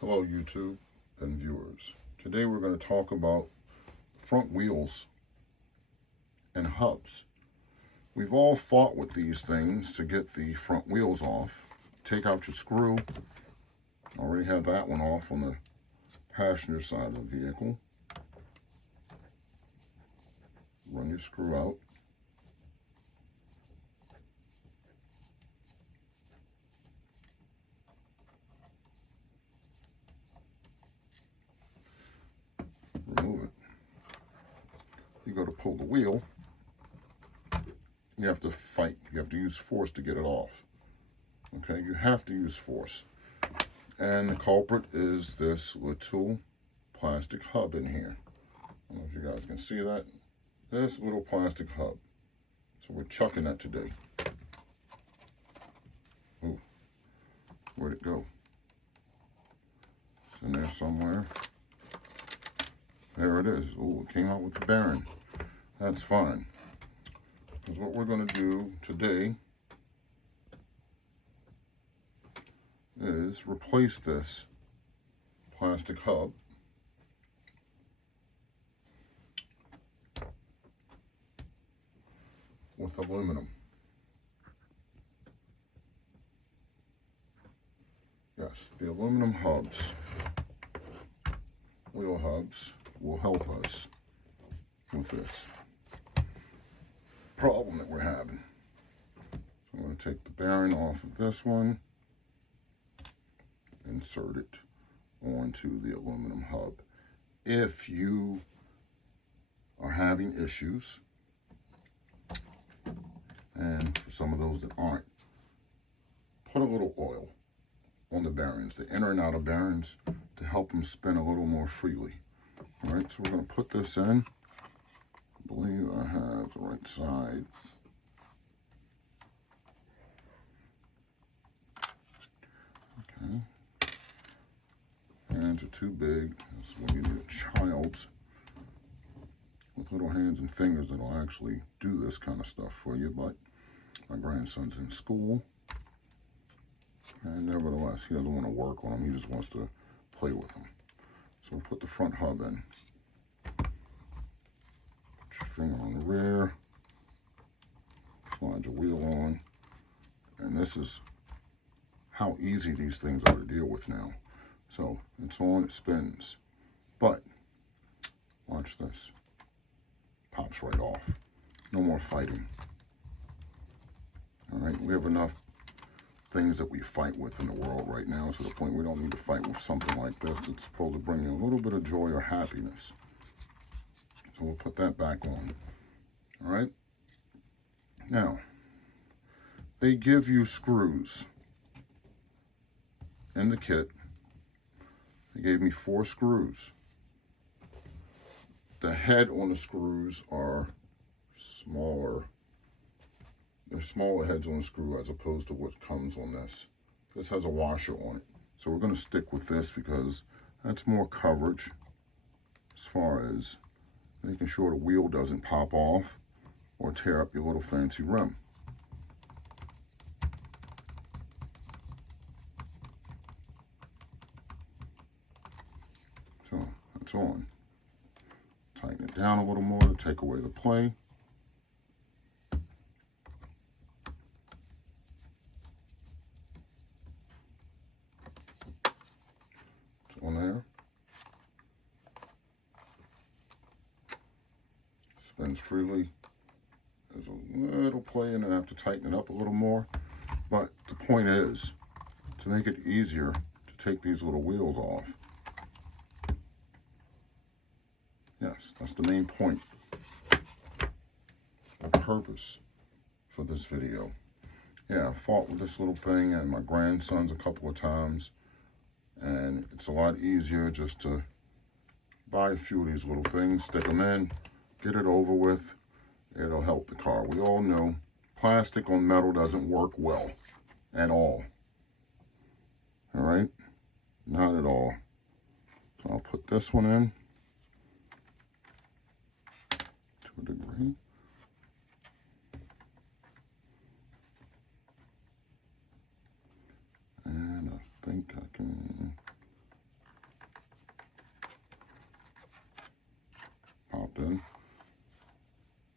Hello YouTube and viewers. Today we're going to talk about front wheels and hubs. We've all fought with these things to get the front wheels off. Take out your screw. Already have that one off on the passenger side of the vehicle. Run your screw out. Remove it. You go to pull the wheel, you have to fight. You have to use force to get it off. Okay, you have to use force. And the culprit is this little plastic hub in here. I don't know if you guys can see that. This little plastic hub. So we're chucking that today. Ooh, where'd it go? It's in there somewhere. There it is. Oh, it came out with the bearing. That's fine. Because what we're going to do today is replace this plastic hub with aluminum. Yes, the aluminum hubs, wheel hubs, will help us with this problem that we're having. So I'm going to take the bearing off of this one, insert it onto the aluminum hub. If you are having issues, and for some of those that aren't, put a little oil on the bearings, the inner and outer bearings, to help them spin a little more freely. All right, so we're going to put this in. I believe I have the right side. Okay. Hands are too big. That's when you need a child with little hands and fingers that'll actually do this kind of stuff for you. But my grandson's in school, and nevertheless, he doesn't want to work on them. He just wants to play with them. So we'll put the front hub in. Put your finger on the rear. Slide your wheel on. And this is how easy these things are to deal with now. So it's on, it spins. But watch this. Pops right off. No more fighting. All right, we have enough things that we fight with in the world right now to the point we don't need to fight with something like this. It's supposed to bring you a little bit of joy or happiness. So we'll put that back on. All right. Now, they give you screws in the kit. They gave me 4 screws. The head on the screws are smaller. There's smaller heads on the screw as opposed to what comes on this. This has a washer on it. So we're going to stick with this because that's more coverage as far as making sure the wheel doesn't pop off or tear up your little fancy rim. So that's on. Tighten it down a little more to take away the play. On there. Spins freely. There's a little play in it. I have to tighten it up a little more. But the point is to make it easier to take these little wheels off. Yes, that's the main point. The purpose for this video. Yeah, I fought with this little thing and my grandsons a couple of times. And it's a lot easier just to buy a few of these little things, stick them in, get it over with. It'll help the car. We all know plastic on metal doesn't work well at all. All right? Not at all. So I'll put this one in to a degree. And I think I can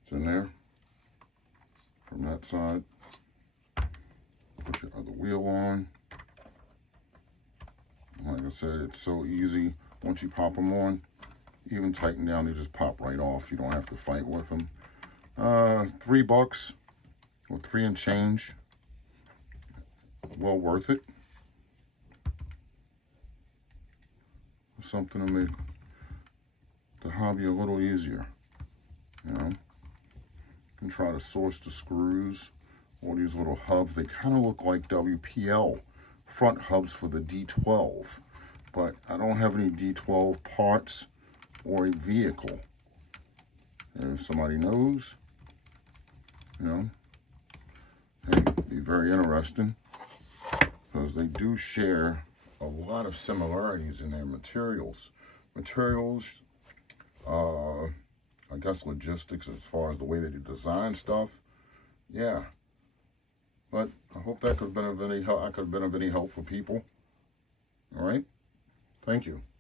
It's in there. From that side, put your other wheel on. Like I said, it's so easy. Once you pop them on, even tighten down, they just pop right off. You don't have to fight with them. $3 or 3 and change. Well worth it. Something to make the hobby a little easier. You know, you can try to source the screws. All these little hubs, they kind of look like WPL front hubs for the D12, but I don't have any D12 parts or a vehicle. And if somebody knows, you know, hey, it'd be very interesting, because they do share a lot of similarities in their materials. I guess logistics as far as the way that you design stuff. Yeah. But I hope that could have been of any help. I could have been of any help for people. All right. Thank you.